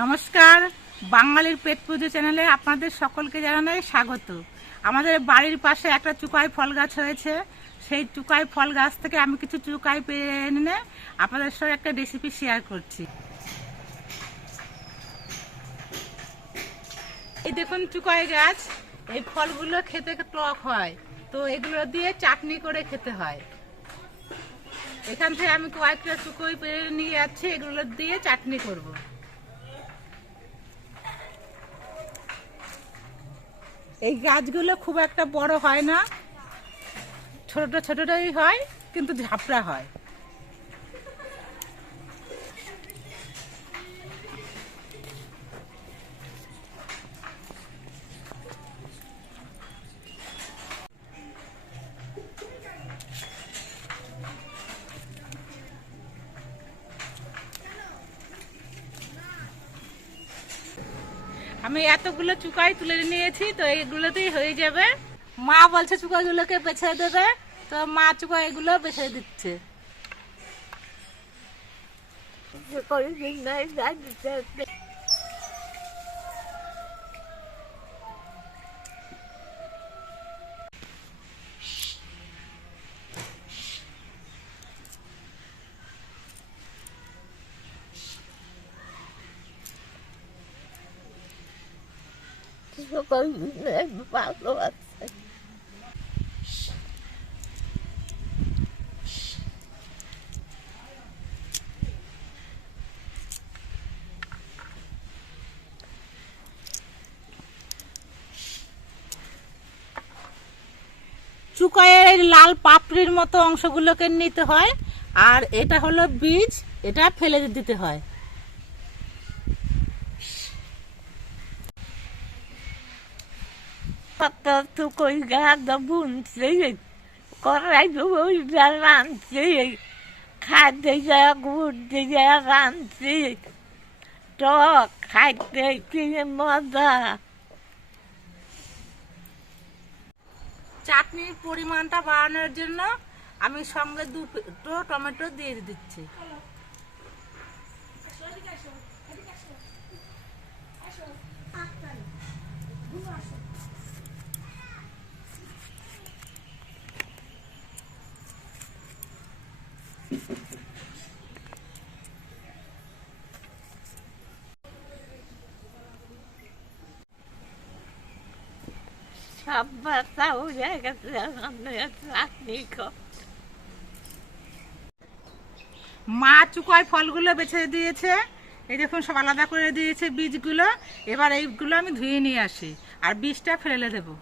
নমস্কার, বাঙালির পেট পুজো চ্যানেলে আপনাদের সকলকে জানাই স্বাগত। আমাদের বাড়ির পাশে একটা চুকাই ফল গাছ হয়েছে। সেই চুকাই ফল গাছ থেকে আমি কিছু চুকাই পেয়ে এনে আপনাদের সঙ্গে একটা রেসিপি শেয়ার করছি। এই দেখুন চুকাই গাছ, এই ফলগুলো খেতে টক হয়, তো এগুলো দিয়ে চাটনি করে খেতে হয়। এখান থেকে আমি কয়েকটা চুকাই পেয়ে নিয়ে যাচ্ছি, এগুলো দিয়ে চাটনি করব। এই গাছগুলো খুব একটা বড় হয় না, ছোট ছোটটাই হয়, কিন্তু ঝাপড়া হয়। আমি এতগুলো চুকাই তুলে নিয়েছি, তো এইগুলোতেই হয়ে যাবে। মা বলছে চুকাইগুলোকে বেছে দেবে, তো মা চুকাই এগুলো বেছে দিচ্ছে। ভালো আছে। চুকাইয়ের লাল পাপড়ির মতো অংশগুলোকে নিতে হয়, আর এটা হলো বীজ, এটা ফেলে দিতে হয়। Tu cuidado, bunsi, corretto, avanti, cade ya gude ya avanti, to cade ki moda. চাটনির পরিমাণটা বাড়ানোর জন্য আমি সঙ্গে দুটো টমেটো দিয়ে দিচ্ছি। Sabata uya gase anne chatni ko. মা চুকাই ফলগুলো বেছে দিয়েছে, এই দেখুন সব আলাদা করে দিয়েছে বীজগুলো। এবার এইগুলো আমি ধুয়ে নিয়ে আসি আর বীজটা ফেলে দেবো।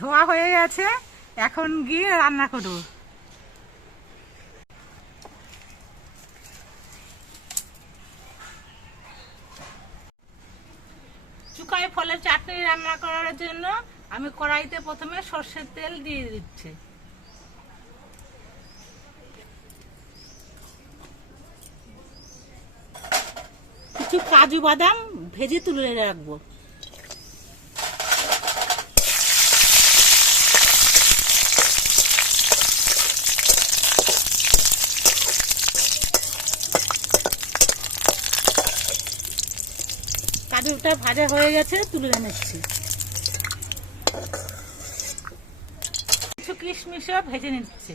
ধোয়া হয়ে গেছে, এখন গিয়ে রান্না করব। চুকাই ফলের চাটনি রান্না করার জন্য আমি কড়াইতে প্রথমে সর্ষের তেল দিয়ে দিচ্ছি। কিছু কাজু বাদাম ভেজে তুলে রাখবো। কাজুটা ভাজা হয়ে গেছে, তুলে নিচ্ছি। কিছু কিশমিশও ভেজে নিচ্ছি।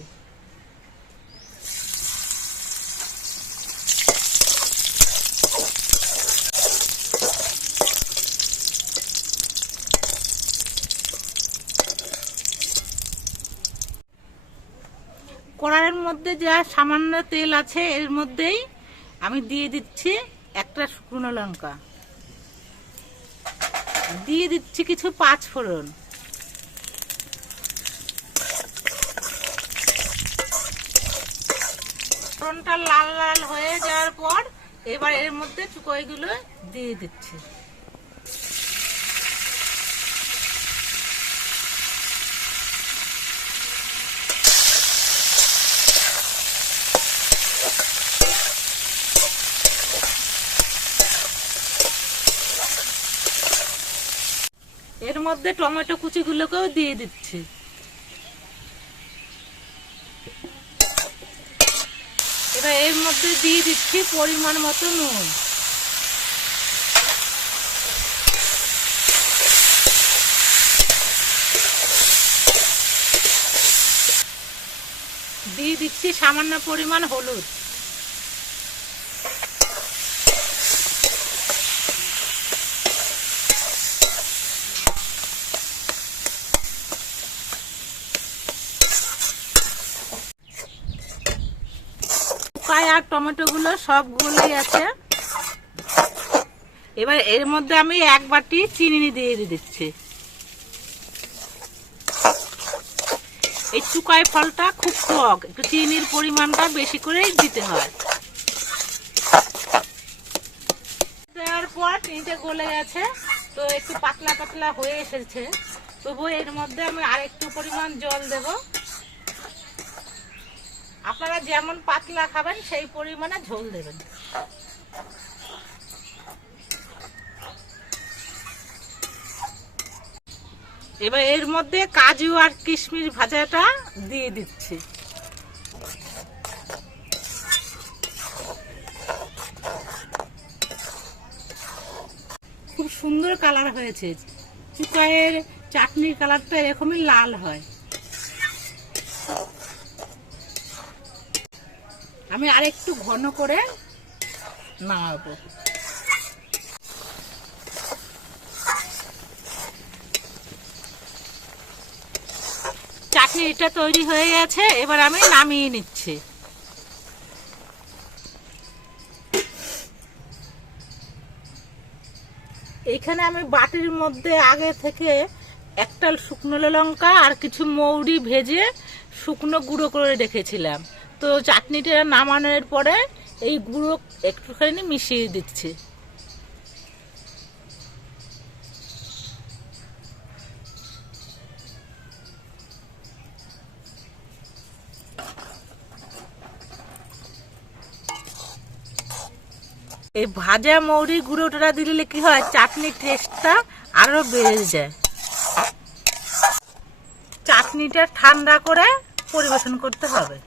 কড়াইয়ের মধ্যে যা সামান্য তেল আছে, এর মধ্যেই আমি দিয়ে দিচ্ছি একটা শুকনো লঙ্কা, দিয়ে দিচ্ছি কিছু পাঁচ ফোড়ন, লাল লাল হয়ে যাওয়ার পর এবার এর মধ্যে চুকোইগুলো দিয়ে দিচ্ছি। এর মধ্যে টমেটো কুচিগুলোকেও দিয়ে দিচ্ছি। এবার এর মধ্যে দিয়ে দিচ্ছি পরিমাণ মতো নুন। দিয়ে দিচ্ছি সামান্য পরিমাণ হলুদ। চুকাই আর টমেটো গুলো সব গলেই আছে। এবার এর মধ্যে আমি 1 বাটি চিনি দিয়ে দিচ্ছি। এই চুকাই ফলটা খুব টক, একটু চিনির পরিমাণটা বেশি করেই দিতে হয়। দেওয়ার পর চিনিটা গলে গেছে, তো একটু পাতলা পাতলা হয়ে এসেছে। তবু এর মধ্যে আমি আরেকটু পরিমাণ জল দেব। আপনারা যেমন পাতলা খাবেন সেই পরিমাণে ঝোল দেবেন। এবার এর মধ্যে কাজু আর কিশমিশ ভাজাটা দিয়ে দিচ্ছি। খুব সুন্দর কালার হয়েছে। চুকাইয়ের চাটনির কালারটা এরকমই লাল হয়। আমি আরেকটু ঘন করে নামাবো। চাটনিটা তৈরি হয়ে গেছে, এবার আমি নামিয়ে নিচ্ছি। এখানে আমি বাটির মধ্যে আগে থেকে একটা শুকনো লঙ্কা আর কিছু মৌরি ভেজে শুকনো গুঁড়ো করে রেখেছিলাম। তো চাটনিটা নামানোর পরে এই গুঁড়ো একটুখানি মিশিয়ে দিচ্ছি। এই ভাজা মৌরি গুঁড়োটা দিলে কি হয়, চাটনির টেস্টটা আরো বেড়ে যায়। চাটনিটা ঠান্ডা করে পরিবেশন করতে হবে।